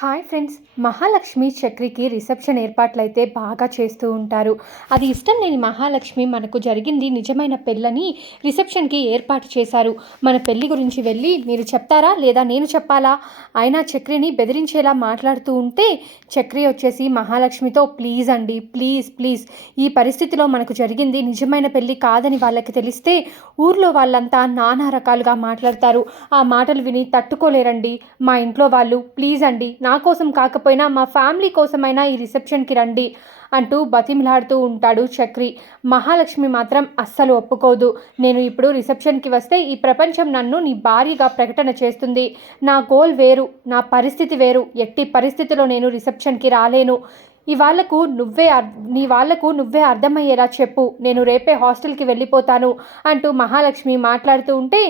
Hi friends Mahalakshmi చక్రికి reception ఏర్పాట్లు అయితే బాగా చేస్తూ ఉంటారు. అది ఇష్టం లేని మహాలక్ష్మి మనకు జరిగింది నిజమైన పెళ్ళని రిసెప్షన్కి ఏర్పాటు చేశారు. మన పెళ్ళి గురించి వెళ్ళి మీరు చెప్తారా లేదా నేను చెప్పాలా? అయినా చక్రిని బెదిరించేలా మాట్లాడుతూ ఉంటే చక్రి వచ్చేసి మహాలక్ష్మితో ప్లీజ్ అండి ప్లీజ్ ప్లీజ్ ఈ పరిస్థితిలో మనకు జరిగింది నిజమైన పెళ్ళి కాదని వాళ్ళకి తెలిస్తే ఊర్లో వాళ్ళంతా నానా రకాలుగా మాట్లాడతారు. ఆ మాటలు విని తట్టుకోలేరండి. మా ఇంట్లో వాళ్ళు ప్లీజ్ అండి నా నా కోసం కాకపోయినా మా ఫ్యామిలీ కోసమైనా ఈ రిసెప్షన్కి రండి అంటూ బతిమిలాడుతూ ఉంటాడు చక్రి. మహాలక్ష్మి మాత్రం అస్సలు ఒప్పుకోదు. నేను ఇప్పుడు రిసెప్షన్కి వస్తే ఈ ప్రపంచం నన్ను నీ భార్యగా ప్రకటన చేస్తుంది. నా గోల్ వేరు నా పరిస్థితి వేరు. ఎట్టి పరిస్థితిలో నేను రిసెప్షన్కి రాలేను. ఈ వాళ్ళకు నువ్వే నీ వాళ్ళకు నువ్వే అర్థమయ్యేలా చెప్పు. నేను రేపే హాస్టల్కి వెళ్ళిపోతాను అంటూ మహాలక్ష్మి మాట్లాడుతూ ఉంటే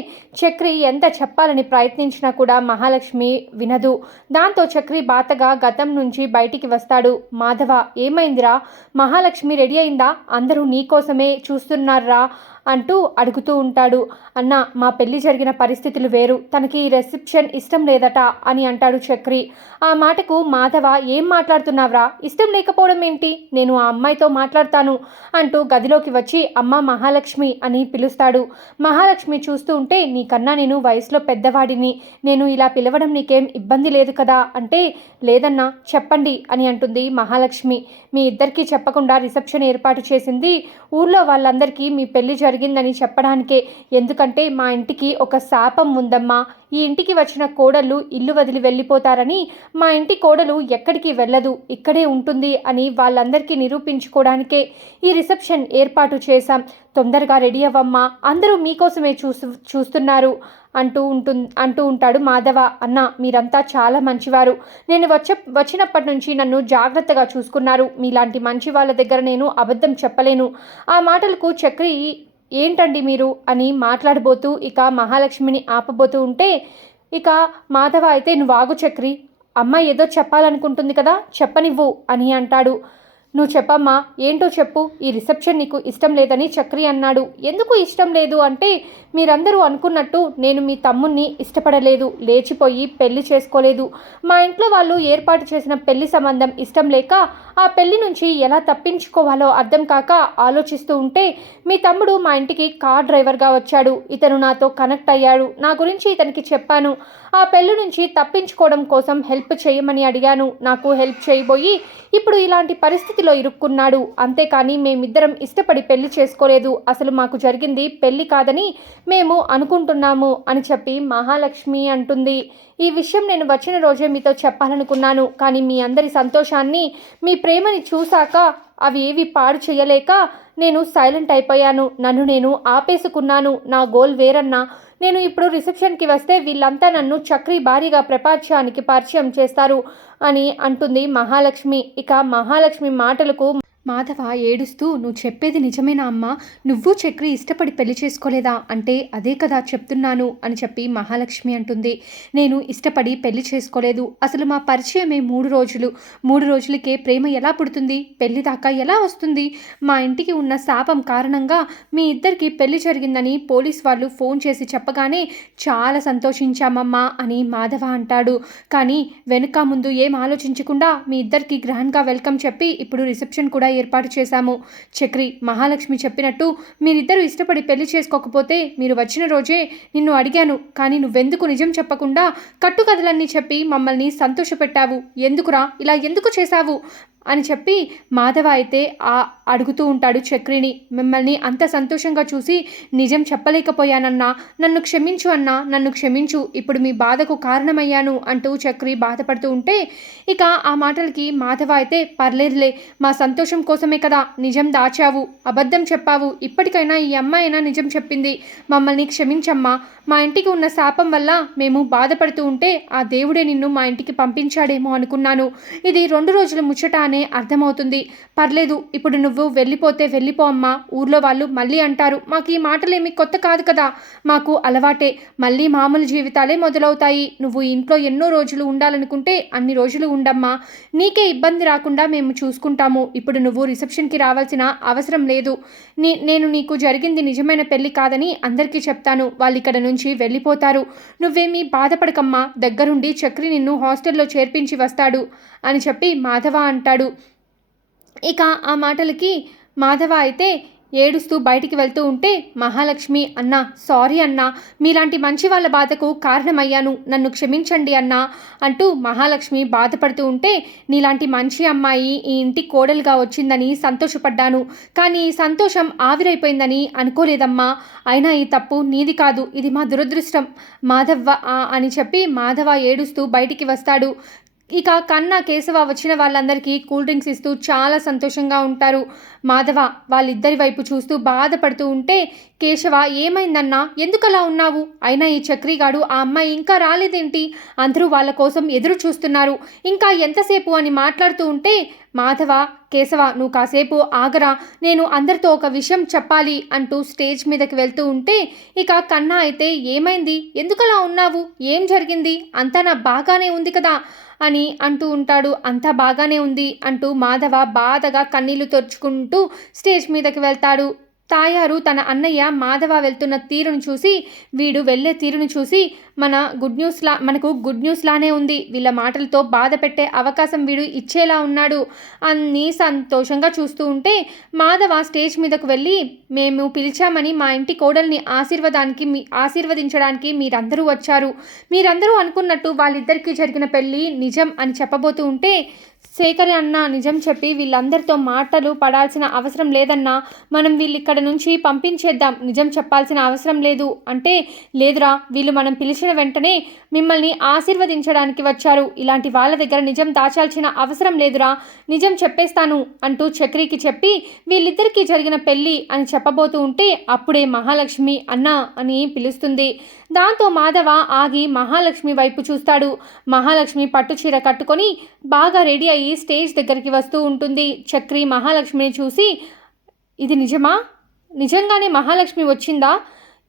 చక్రి ఎంత చెప్పాలని ప్రయత్నించినా కూడా మహాలక్ష్మి వినదు. దాంతో చక్రి బాతగా గతం నుంచి బయటికి వస్తాడు. మాధవ ఏమైందిరా? మహాలక్ష్మి రెడీ అయిందా? అందరూ నీకోసమే చూస్తున్నారా? అంటూ అడుగుతూ ఉంటాడు. అన్న మా పెళ్ళి జరిగిన పరిస్థితులు వేరు. తనకి ఈ రిసెప్షన్ ఇష్టం లేదట అని అంటాడు చక్రి. ఆ మాటకు మాధవ ఏం మాట్లాడుతున్నావురా? ఇష్టం లేకపోవడం ఏంటి? నేను ఆ అమ్మాయితో మాట్లాడతాను అంటూ గదిలోకి వచ్చి అమ్మ మహాలక్ష్మి అని పిలుస్తాడు. మహాలక్ష్మి చూస్తూ ఉంటే నీకన్నా నేను వయసులో పెద్దవాడిని. నేను ఇలా పిలవడం నీకేం ఇబ్బంది లేదు కదా అంటే లేదన్నా చెప్పండి అని అంటుంది మహాలక్ష్మి. మీ ఇద్దరికీ చెప్పకుండా రిసెప్షన్ ఏర్పాటు చేసింది ఊర్లో వాళ్ళందరికీ మీ పెళ్ళి జరిగిందని చెప్పడానికే. ఎందుకంటే మా ఇంటికి ఒక శాపం ఉందమ్మా. ఈ ఇంటికి వచ్చిన కోడళ్ళు ఇల్లు వదిలి వెళ్ళిపోతారని మా ఇంటి కోడలు ఎక్కడికి వెళ్ళదు ఇక్కడే ఉంటుంది అని వాళ్ళందరికీ నిరూపించుకోవడానికే ఈ రిసెప్షన్ ఏర్పాటు చేశాం. తొందరగా రెడీ అవ్వమ్మా అందరూ మీకోసమే చూసు చూస్తున్నారు అంటూ ఉంటు అంటూ ఉంటాడు మాధవ. అన్న మీరంతా చాలా మంచివారు. నేను వచ్చ వచ్చినప్పటి నుంచి నన్ను జాగ్రత్తగా చూసుకున్నారు. మీలాంటి మంచి వాళ్ళ దగ్గర నేను అబద్ధం చెప్పలేను. ఆ మాటలకు చక్రి ఏంటండి మీరు అని మాట్లాడబోతూ ఇక మహాలక్ష్మిని ఆపబోతూ ఉంటే ఇక మాధవ అయితే నువ్వు ఆగు చక్రి. అమ్మ ఏదో చెప్పాలనుకుంటుంది కదా చెప్పనివ్వు అని అంటాడు. నువ్వు చెప్పమ్మా ఏంటో చెప్పు. ఈ రిసెప్షన్ నీకు ఇష్టం లేదని చక్రి అన్నాడు. ఎందుకు ఇష్టం లేదు అంటే మీరందరూ అనుకున్నట్టు నేను మీ తమ్ముణ్ణి ఇష్టపడలేదు లేచిపోయి పెళ్ళి చేసుకోలేదు. మా ఇంట్లో వాళ్ళు ఏర్పాటు చేసిన పెళ్ళి సంబంధం ఇష్టం లేక ఆ పెళ్ళి నుంచి ఎలా తప్పించుకోవాలో అర్థం కాక ఆలోచిస్తూ ఉంటే మీ తమ్ముడు మా ఇంటికి కార్ డ్రైవర్గా వచ్చాడు. ఇతను నాతో కనెక్ట్ అయ్యాడు. నా గురించి ఇతనికి చెప్పాను. ఆ పెళ్ళి నుంచి తప్పించుకోవడం కోసం హెల్ప్ చేయమని అడిగాను. నాకు హెల్ప్ చేయబోయి ఇప్పుడు ఇలాంటి పరిస్థితి పరిస్థితిలో ఇరుక్కున్నాడు. అంతేకాని మేమిద్దరం ఇష్టపడి పెళ్ళి చేసుకోలేదు. అసలు మాకు జరిగింది పెళ్ళి కాదని మేము అనుకుంటున్నాము అని చెప్పి మహాలక్ష్మి అంటుంది. ఈ విషయం నేను వచ్చిన రోజే మీతో చెప్పాలనుకున్నాను. కానీ మీ అందరి సంతోషాన్ని మీ ప్రేమని చూశాక అవి ఏవి పాడు చేయలేక నేను సైలెంట్ అయిపోయాను. నన్ను నేను ఆపేసుకున్నాను. నా గోల్ వేరన్నా. నేను ఇప్పుడు రిసెప్షన్కి వస్తే వీళ్ళంతా నన్ను చక్రి భారీగా ప్రపంచానికి పరిచయం చేస్తారు అని అంటుంది మహాలక్ష్మి. ఇక మహాలక్ష్మి మాటలకు మాధవ ఏడుస్తూ నువ్వు చెప్పేది నిజమేనా అమ్మా? నువ్వు చక్రి ఇష్టపడి పెళ్ళి చేసుకోలేదా? అంటే అదే కదా చెప్తున్నాను అని చెప్పి మహాలక్ష్మి అంటుంది. నేను ఇష్టపడి పెళ్ళి చేసుకోలేదు. అసలు మా పరిచయమే మూడు రోజులు. మూడు రోజులకే ప్రేమ ఎలా పుడుతుంది? పెళ్ళి దాకా ఎలా వస్తుంది? మా ఇంటికి ఉన్న శాపం కారణంగా మీ ఇద్దరికి పెళ్ళి జరిగిందని పోలీస్ వాళ్ళు ఫోన్ చేసి చెప్పగానే చాలా సంతోషించామమ్మా అని మాధవ అంటాడు. కానీ వెనుక ముందు ఏం ఆలోచించకుండా మీ ఇద్దరికి గ్రాండ్గా వెల్కమ్ చెప్పి ఇప్పుడు రిసెప్షన్ కూడా ఏర్పాటు చేశాము. చక్రి మహాలక్ష్మి చెప్పినట్టు మీరిద్దరూ ఇష్టపడి పెళ్ళి చేసుకోకపోతే మీరు వచ్చిన రోజే నిన్ను అడిగాను. కానీ నువ్వెందుకు నిజం చెప్పకుండా కట్టుకథలన్నీ చెప్పి మమ్మల్ని సంతోషపెట్టావు? ఎందుకురా? ఇలా ఎందుకు చేశావు? అని చెప్పి మాధవ అయితే ఆ అడుగుతూ ఉంటాడు చక్రిని మిమ్మల్ని అంత సంతోషంగా చూసి నిజం చెప్పలేకపోయానన్నా నన్ను క్షమించు అన్నా నన్ను క్షమించు ఇప్పుడు మీ బాధకు కారణమయ్యాను అంటూ చక్రి బాధపడుతూ ఉంటే ఇక ఆ మాటలకి మాధవ అయితే పర్లేదులే మా సంతోషం కోసమే కదా నిజం దాచావు అబద్ధం చెప్పావు ఇప్పటికైనా ఈ అమ్మాయినా నిజం చెప్పింది మమ్మల్ని క్షమించమ్మా మా ఇంటికి ఉన్న శాపం వల్ల మేము బాధపడుతూ ఉంటే ఆ దేవుడే నిన్ను మా ఇంటికి పంపించాడేమో అనుకున్నాను ఇది రెండు రోజుల ముచ్చట చూడగానే అర్థమవుతుంది. పర్లేదు ఇప్పుడు నువ్వు వెళ్ళిపోతే వెళ్ళిపో అమ్మా. ఊర్లో వాళ్ళు మళ్ళీ అంటారు మాకు ఈ మాటలేమి కొత్త కాదు కదా. మాకు అలవాటే. మళ్ళీ మామూలు జీవితాలే మొదలవుతాయి. నువ్వు ఇంట్లో ఎన్నో రోజులు ఉండాలనుకుంటే అన్ని రోజులు ఉండమ్మా. నీకే ఇబ్బంది రాకుండా మేము చూసుకుంటాము. ఇప్పుడు నువ్వు రిసెప్షన్కి రావాల్సిన అవసరం లేదు. నీ నేను నీకు జరిగింది నిజమైన పెళ్ళి కాదని అందరికీ చెప్తాను. వాళ్ళు ఇక్కడ నుంచి వెళ్ళిపోతారు. నువ్వేమీ బాధపడకమ్మా. దగ్గరుండి చక్రి నిన్ను హాస్టల్లో చేర్పించి వస్తాడు అని చెప్పి మాధవ అంటాడు. ఇక ఆ మాటలకి మాధవ అయితే ఏడుస్తూ బయటికి వెళ్తూ ఉంటే మహాలక్ష్మి అన్న సారీ అన్నా మీలాంటి మంచి వాళ్ళ బాధకు కారణమయ్యాను నన్ను క్షమించండి అన్నా అంటూ మహాలక్ష్మి బాధపడుతూ ఉంటే నీలాంటి మంచి అమ్మాయి ఈ ఇంటి కోడలుగా వచ్చిందని సంతోషపడ్డాను. కానీ ఈ సంతోషం ఆవిరైపోయిందని అనుకోలేదమ్మా. అయినా ఈ తప్పు నీది కాదు ఇది మా దురదృష్టం. మాధవ్వ అని చెప్పి మాధవ ఏడుస్తూ బయటికి వస్తాడు. ఇక కన్న కేశవ వచ్చిన వాళ్ళందరికీ కూల్ డ్రింక్స్ ఇస్తూ చాలా సంతోషంగా ఉంటారు. మాధవ వాళ్ళిద్దరి వైపు చూస్తూ బాధపడుతూ ఉంటే కేశవ ఏమైందన్నా? ఎందుకలా ఉన్నావు? అయినా ఈ చక్రిగాడు ఆ అమ్మాయి ఇంకా రాలేదేంటి? అందరూ వాళ్ళ కోసం ఎదురు చూస్తున్నారు. ఇంకా ఎంతసేపు అని మాట్లాడుతూ ఉంటే మాధవ కేశవ నువ్వు కాసేపు ఆగరా నేను అందరితో ఒక విషయం చెప్పాలి అంటూ స్టేజ్ మీదకి వెళ్తూ ఉంటే ఇక కన్నా అయితే ఏమైంది? ఎందుకలా ఉన్నావు? ఏం జరిగింది? అంతా నా బాగానే ఉంది కదా? అని అంటూ ఉంటాడు. అంతా బాగానే ఉంది అంటూ మాధవ బాధగా కన్నీళ్ళు తొరుచుకుంటూ స్టేజ్ మీదకి వెళ్తాడు. తాయారు తన అన్నయ్య మాధవ వెళ్తున్న తీరును చూసి వీడు వెళ్ళే తీరును చూసి మన గుడ్ న్యూస్లా మనకు గుడ్ న్యూస్లానే ఉంది. వీళ్ళ మాటలతో బాధ పెట్టే అవకాశం వీడు ఇచ్చేలా ఉన్నాడు. అన్నీ సంతోషంగా చూస్తూ ఉంటే మాధవ స్టేజ్ మీదకు వెళ్ళి మేము పిలిచామని మా ఇంటి కోడల్ని ఆశీర్వదానికి మీ ఆశీర్వదించడానికి మీరందరూ వచ్చారు. మీరందరూ అనుకున్నట్టు వాళ్ళిద్దరికీ జరిగిన పెళ్ళి నిజం అని చెప్పబోతూ ఉంటే శేఖరి అన్న నిజం చెప్పి వీళ్ళందరితో మాటలు పడాల్సిన అవసరం లేదన్నా మనం వీళ్ళు ఇక్కడ నుంచి పంపించేద్దాం. నిజం చెప్పాల్సిన అవసరం లేదు. అంటే లేదురా వీళ్ళు మనం పిలిచిన వెంటనే మిమ్మల్ని ఆశీర్వదించడానికి వచ్చారు. ఇలాంటి వాళ్ళ దగ్గర నిజం దాచాల్సిన అవసరం లేదురా. నిజం చెప్పేస్తాను అంటూ చక్రికి చెప్పి వీళ్ళిద్దరికీ జరిగిన పెళ్ళి అని చెప్పబోతూ ఉంటే అప్పుడే మహాలక్ష్మి అన్న అని పిలుస్తుంది. దాంతో మాధవ ఆగి మహాలక్ష్మి వైపు చూస్తాడు. మహాలక్ష్మి పట్టు చీర కట్టుకొని బాగా రెడీ అయ్యి స్టేజ్ దగ్గరికి వస్తూ ఉంటుంది. చక్రి మహాలక్ష్మిని చూసి ఇది నిజమా? నిజంగానే మహాలక్ష్మి వచ్చిందా?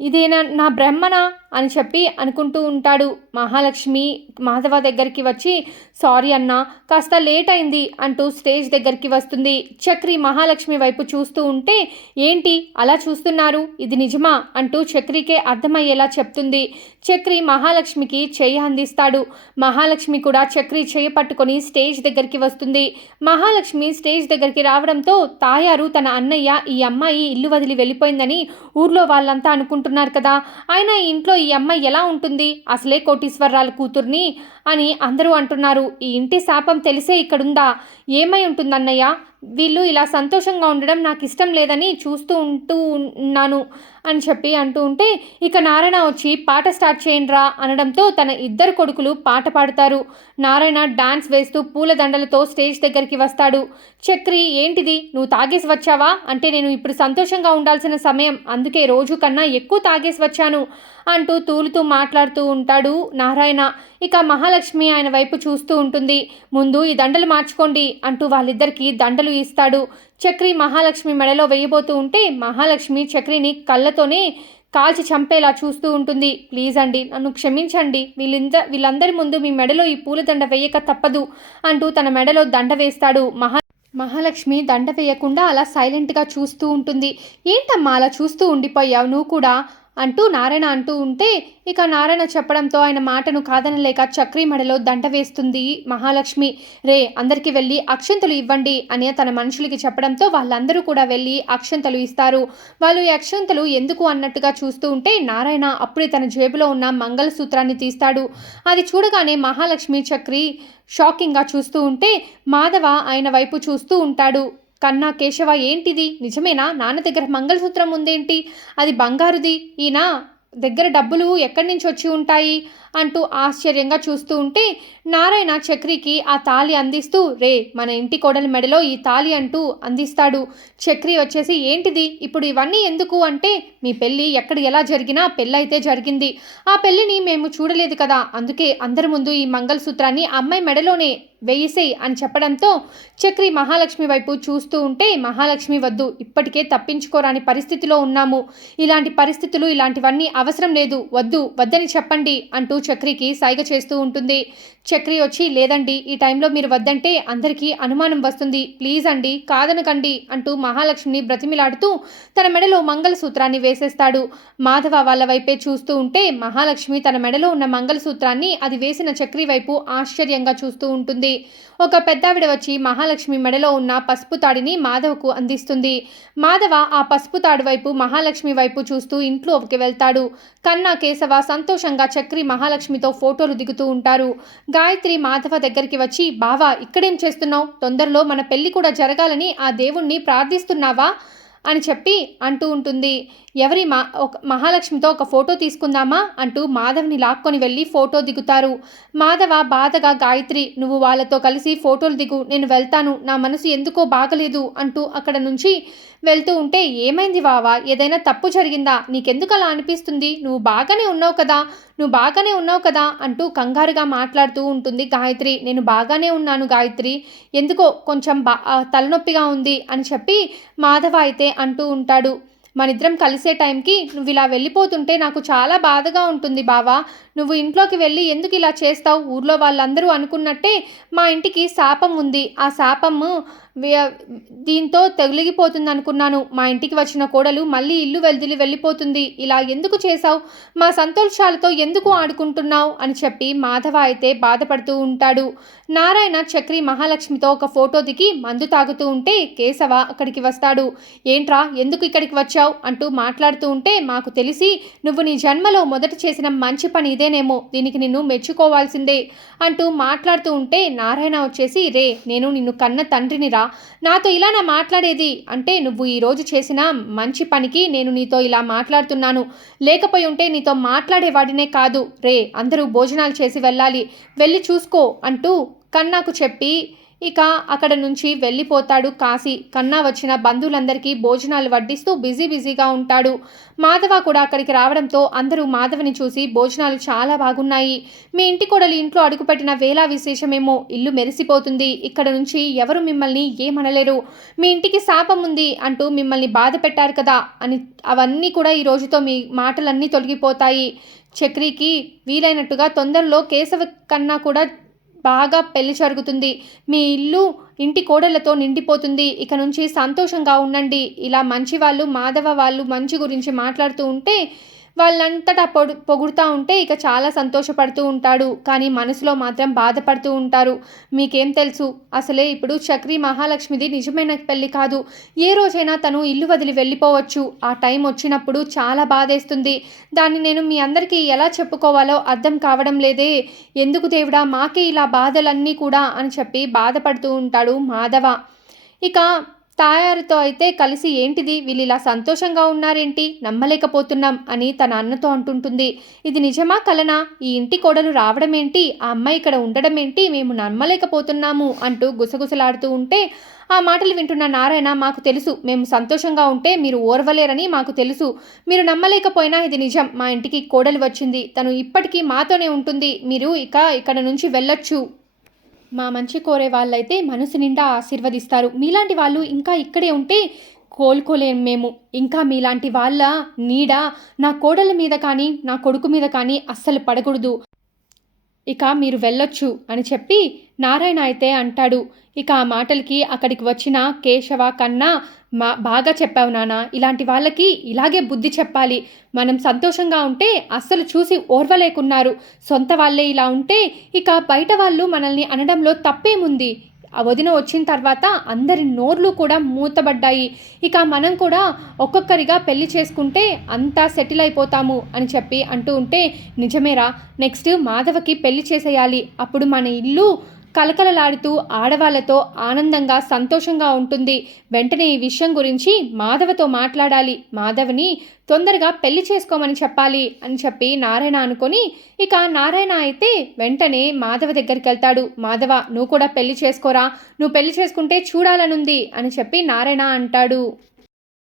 ఇదేనా నా బ్రహ్మనా అని చెప్పి అనుకుంటూ ఉంటాడు మహాలక్ష్మి. మాధవ దగ్గరికి వచ్చి సారీ అన్నా కాస్త లేట్ అయింది అంటూ స్టేజ్ దగ్గరికి వస్తుంది. చక్రి మహాలక్ష్మి వైపు చూస్తూ ఉంటే ఏంటి అలా చూస్తున్నారు? ఇది నిజమా? అంటూ చక్రికే అర్థమయ్యేలా చెప్తుంది. చక్రి మహాలక్ష్మికి చెయ్యి అందిస్తాడు. మహాలక్ష్మి కూడా చక్రి చెయ్యి పట్టుకొని స్టేజ్ దగ్గరికి వస్తుంది. మహాలక్ష్మి స్టేజ్ దగ్గరికి రావడంతో తాయారు తన అన్నయ్య ఈ అమ్మాయి ఇల్లు వదిలి వెళ్ళిపోయిందని ఊర్లో వాళ్ళంతా అనుకుంటున్నారు. కదా. ఆయన ఇంట్లో ఈ అమ్మాయి ఎలా ఉంటుంది? అసలే కోటీశ్వరరాలు కూతుర్ని అని అందరూ అంటున్నారు. ఈ ఇంటి శాపం తెలిసే ఇక్కడుందా? ఏమై ఉంటుందన్నయ్యా? వీళ్ళు ఇలా సంతోషంగా ఉండడం నాకు ఇష్టం లేదని చూస్తూ ఉంటూ ఉన్నాను అని చెప్పి అంటూ ఉంటే ఇక నారాయణ వచ్చి పాట స్టార్ట్ చేయండిరా అనడంతో తన ఇద్దరు కొడుకులు పాట పాడతారు. నారాయణ డాన్స్ వేస్తూ పూల దండలతో స్టేజ్ దగ్గరికి వస్తాడు. చక్రి ఏంటిది? నువ్వు తాగేసి వచ్చావా? అంటే నేను ఇప్పుడు సంతోషంగా ఉండాల్సిన సమయం అందుకే రోజు కన్నా ఎక్కువ తాగేసి వచ్చాను అంటూ తూలుతూ మాట్లాడుతూ ఉంటాడు నారాయణ. ఇక మహాలక్ష్మి ఆయన వైపు చూస్తూ ఉంటుంది. ముందు ఈ దండలు మార్చుకోండి అంటూ వాళ్ళిద్దరికీ దండలు ఇస్తాడు. చక్రి మహాలక్ష్మి మెడలో వేయబోతూ ఉంటే మహాలక్ష్మి చక్రిని కళ్ళతోనే కాల్చి చంపేలా చూస్తూ ఉంటుంది. ప్లీజ్ అండి నన్ను క్షమించండి. వీళ్ళింద వీళ్ళందరి ముందు మీ మెడలో ఈ పూలదండ వేయక తప్పదు అంటూ తన మెడలో దండ వేస్తాడు. మహా మహాలక్ష్మి దండ వేయకుండా అలా సైలెంట్గా చూస్తూ ఉంటుంది. ఏంటమ్మా అలా చూస్తూ ఉండిపోయావు? నువ్వు కూడా అంటూ నారాయణ అంటూ ఉంటే ఇక నారాయణ చెప్పడంతో ఆయన మాటను కాదనలేక చక్రి మెడలో దండ వేస్తుంది మహాలక్ష్మి. రే అందరికీ వెళ్ళి అక్షంతలు ఇవ్వండి అని తన మనుషులకి చెప్పడంతో వాళ్ళందరూ కూడా వెళ్ళి అక్షంతలు ఇస్తారు. వాళ్ళు ఈ అక్షంతలు ఎందుకు అన్నట్టుగా చూస్తూ ఉంటే నారాయణ అప్పుడే తన జేబులో ఉన్న మంగళసూత్రాన్ని తీస్తాడు. అది చూడగానే మహాలక్ష్మి చక్రి షాకింగ్గా చూస్తూ ఉంటే మాధవ ఆయన వైపు చూస్తూ ఉంటాడు. కన్నా కేశవ ఏంటిది? నిజమేనా? నాన్న దగ్గర మంగళసూత్రం ఉందేంటి? అది బంగారుది. ఈయన దగ్గర డబ్బులు ఎక్కడి నుంచి వచ్చి ఉంటాయి? అంటూ ఆశ్చర్యంగా చూస్తూ ఉంటే నారాయణ చక్రికి ఆ తాళి అందిస్తూ రే మన ఇంటి కోడలి మెడలో ఈ తాళి అంటూ అందిస్తాడు. చక్రి వచ్చేసి ఏంటిది? ఇప్పుడు ఇవన్నీ ఎందుకు? అంటే మీ పెళ్ళి ఎక్కడ ఎలా జరిగినా పెళ్ళైతే జరిగింది. ఆ పెళ్ళిని మేము చూడలేదు కదా. అందుకే అందరి ముందు ఈ మంగళసూత్రాన్ని అమ్మాయి మెడలోనే వేయిసేయి అని చెప్పడంతో చక్రి మహాలక్ష్మి వైపు చూస్తూ ఉంటే మహాలక్ష్మి వద్దు. ఇప్పటికే తప్పించుకోరాని పరిస్థితిలో ఉన్నాము. ఇలాంటి పరిస్థితులు ఇలాంటివన్నీ అవసరం లేదు. వద్దు వద్దని చెప్పండి అంటూ చక్రికి సైగ చేస్తూ ఉంటుంది. చక్రి వచ్చి లేదండి ఈ టైంలో మీరు వద్దంటే అందరికీ అనుమానం వస్తుంది. ప్లీజ్ అండి కాదనకండి అంటూ మహాలక్ష్మిని బ్రతిమిలాడుతూ తన మెడలో మంగళసూత్రాన్ని వేసేస్తాడు. మాధవ వాళ్ళ వైపే చూస్తూ ఉంటే మహాలక్ష్మి తన మెడలో ఉన్న మంగళసూత్రాన్ని అది వేసిన చక్రి వైపు ఆశ్చర్యంగా చూస్తూ ఉంటుంది. ఒక పెద్దావిడ వచ్చి మహాలక్ష్మి మెడలో ఉన్న పసుపు తాడిని మాధవకు అందిస్తుంది. మాధవ ఆ పసుపు తాడు వైపు మహాలక్ష్మి వైపు చూస్తూ ఇంట్లోకి వెళ్తాడు. కన్నా కేశవ సంతోషంగా చక్రి మహాలక్ష్మితో ఫోటోలు దిగుతూ ఉంటారు. గాయత్రి మాధవ దగ్గరికి వచ్చి బావా ఇక్కడేం చేస్తున్నావు? తొందరలో మన పెళ్ళి కూడా జరగాలని ఆ దేవుణ్ణి ప్రార్థిస్తున్నావా? అని చెప్పి అంటూ ఉంటుంది. ఎవరి మా ఒక మహాలక్ష్మితో ఒక ఫోటో తీసుకుందామా? అంటూ మాధవ్ని లాక్కొని వెళ్ళి ఫోటో దిగుతారు. మాధవ బాధగా గాయత్రి నువ్వు వాళ్ళతో కలిసి ఫోటోలు దిగు నేను వెళ్తాను. నా మనసు ఎందుకో బాగలేదు అంటూ అక్కడ నుంచి వెళ్తూ ఉంటే ఏమైంది వావా ఏదైనా తప్పు జరిగిందా? నీకెందుకు అలా అనిపిస్తుంది? నువ్వు బాగానే ఉన్నావు కదా? నువ్వు బాగానే ఉన్నావు కదా? అంటూ కంగారుగా మాట్లాడుతూ ఉంటుంది గాయత్రి. నేను బాగానే ఉన్నాను గాయత్రి. ఎందుకో కొంచెం బా తలనొప్పిగా ఉంది అని చెప్పి మాధవ అయితే అంటూ ఉంటాడు. మనిద్దరం కలిసే టైంకి నువ్వు ఇలా వెళ్ళిపోతుంటే నాకు చాలా బాధగా ఉంటుంది బావా. నువ్వు ఇంట్లోకి వెళ్ళి ఎందుకు ఇలా చేస్తావు? ఊర్లో వాళ్ళందరూ అనుకున్నట్టే మా ఇంటికి శాపం ఉంది. ఆ శాపము దీంతో తగిలిగిపోతుంది అనుకున్నాను మా ఇంటికి వచ్చిన కోడలు మళ్ళీ ఇల్లు వెళ్దిలి వెళ్ళిపోతుంది. ఇలా ఎందుకు చేశావు? మా సంతోషాలతో ఎందుకు ఆడుకుంటున్నావు? అని చెప్పి మాధవ అయితే బాధపడుతూ ఉంటాడు. నారాయణ చక్రి మహాలక్ష్మితో ఒక ఫోటో దిగి మందు తాగుతూ ఉంటే కేశవ అక్కడికి వస్తాడు. ఏంట్రా ఎందుకు ఇక్కడికి వచ్చావు? అంటూ మాట్లాడుతూ ఉంటే మాకు తెలిసి నువ్వు నీ జన్మలో మొదట చేసిన మంచి పని ఇదేనేమో. దీనికి నిన్ను మెచ్చుకోవాల్సిందే అంటూ మాట్లాడుతూ ఉంటే నారాయణ వచ్చేసి రే నేను నిన్ను కన్న తండ్రిని రా తండ్రినిరా నాతో ఇలా నా మాట్లాడేది. అంటే నువ్వు ఈరోజు చేసిన మంచి పనికి నేను నీతో ఇలా మాట్లాడుతున్నాను. లేకపోయి ఉంటే నీతో మాట్లాడేవాడినే కాదు. రే అందరూ భోజనాలు చేసి వెళ్ళాలి. వెళ్ళి చూసుకో అంటూ కన్నాకు చెప్పి ఇక అక్కడ నుంచి వెళ్ళిపోతాడు కాశీ. కన్నా వచ్చిన బంధువులందరికీ భోజనాలు వడ్డిస్తూ బిజీ బిజీగా ఉంటాడు. మాధవ కూడా అక్కడికి రావడంతో అందరూ మాధవని చూసి భోజనాలు చాలా బాగున్నాయి. మీ ఇంటి కొడలి ఇంట్లో అడుగుపెట్టిన వేలా విశేషమేమో ఇల్లు మెరిసిపోతుంది. ఇక్కడ నుంచి ఎవరు మిమ్మల్ని ఏమనలేరు. మీ ఇంటికి శాపం ఉంది అంటూ మిమ్మల్ని బాధ పెట్టారు కదా అని అవన్నీ కూడా ఈ రోజుతో మీ మాటలన్నీ తొలగిపోతాయి. చక్రికి వీలైనట్టుగా తొందరలో కేశవ కన్నా కూడా బాగా పెళ్ళి జరుగుతుంది. మీ ఇల్లు ఇంటి కోడళ్ళతో నిండిపోతుంది. ఇక నుంచి సంతోషంగా ఉండండి. ఇలా మంచి వాళ్ళు మాధవ వాళ్ళు మంచి గురించి మాట్లాడుతూ ఉంటే వాళ్ళంతటా పొడు పొగుడుతూ ఉంటే ఇక చాలా సంతోషపడుతూ ఉంటాడు. కానీ మనసులో మాత్రం బాధపడుతూ ఉంటారు. మీకేం తెలుసు? అసలే ఇప్పుడు చక్రి మహాలక్ష్మిది నిజమైన పెళ్ళి కాదు. ఏ రోజైనా తను ఇల్లు వదిలి వెళ్ళిపోవచ్చు. ఆ టైం వచ్చినప్పుడు చాలా బాధేస్తుంది. దాన్ని నేను మీ అందరికీ ఎలా చెప్పుకోవాలో అర్థం కావడం లేదే. ఎందుకు దేవుడా మాకే ఇలా బాధలన్నీ కూడా అని చెప్పి బాధపడుతూ ఉంటాడు మాధవ. ఇక తాయారుతో అయితే కలిసి ఏంటిది? వీళ్ళు ఇలా సంతోషంగా ఉన్నారేంటి? నమ్మలేకపోతున్నాం అని తన అన్నతో అంటుంటుంది. ఇది నిజమా కలనా? ఈ ఇంటి కోడలు రావడం ఏంటి ఆ అమ్మాయి ఇక్కడ ఉండడం ఏంటి మేము నమ్మలేకపోతున్నాము అంటూ గుసగుసలాడుతూ ఉంటే ఆ మాటలు వింటున్న నారాయణ మాకు తెలుసు మేము సంతోషంగా ఉంటే మీరు ఓర్వలేరని మాకు తెలుసు. మీరు నమ్మలేకపోయినా ఇది నిజం. మా ఇంటికి కోడలు వచ్చింది. తను ఇప్పటికీ మాతోనే ఉంటుంది. మీరు ఇక ఇక్కడ నుంచి వెళ్ళొచ్చు. మా మంచి కోరే వాళ్ళైతే మనసు నిండా ఆశీర్వదిస్తారు. మీలాంటి వాళ్ళు ఇంకా ఇక్కడే ఉంటే కోలుకోలేం మేము. ఇంకా మీలాంటి వాళ్ళ నీడ నా కోడల మీద కానీ నా కొడుకు మీద కానీ అస్సలు పడకూడదు. ఇక మీరు వెళ్ళొచ్చు అని చెప్పి నారాయణ అయితే అంటాడు. ఇక ఆ మాటలకి అక్కడికి వచ్చిన కేశవ కన్నా మా బాగా చెప్పావు నాన్న. ఇలాంటి వాళ్ళకి ఇలాగే బుద్ధి చెప్పాలి. మనం సంతోషంగా ఉంటే అస్సలు చూసి ఓర్వలేకున్నారు. సొంత వాళ్ళే ఇలా ఉంటే ఇక బయట వాళ్ళు మనల్ని అనడంలో తప్పేముంది? ఆ వదిన వచ్చిన తర్వాత అందరి నోర్లు కూడా మూతబడ్డాయి. ఇక మనం కూడా ఒక్కొక్కరిగా పెళ్ళి చేసుకుంటే అంతా సెటిల్ అయిపోతాము అని చెప్పి అంటూ ఉంటే నిజమేరా నెక్స్ట్ మాధవకి పెళ్ళి చేసేయాలి. అప్పుడు మన ఇల్లు కలకలలాడుతూ ఆడవాళ్ళతో ఆనందంగా సంతోషంగా ఉంటుంది. వెంటనే ఈ విషయం గురించి మాధవతో మాట్లాడాలి. మాధవ్ని తొందరగా పెళ్ళి చేసుకోమని చెప్పాలి అని చెప్పి నారాయణ అనుకొని ఇక నారాయణ అయితే వెంటనే మాధవ దగ్గరికి వెళ్తాడు. మాధవ నువ్వు కూడా పెళ్ళి చేసుకోరా. నువ్వు పెళ్ళి చేసుకుంటే చూడాలనుంది అని చెప్పి నారాయణ అంటాడు.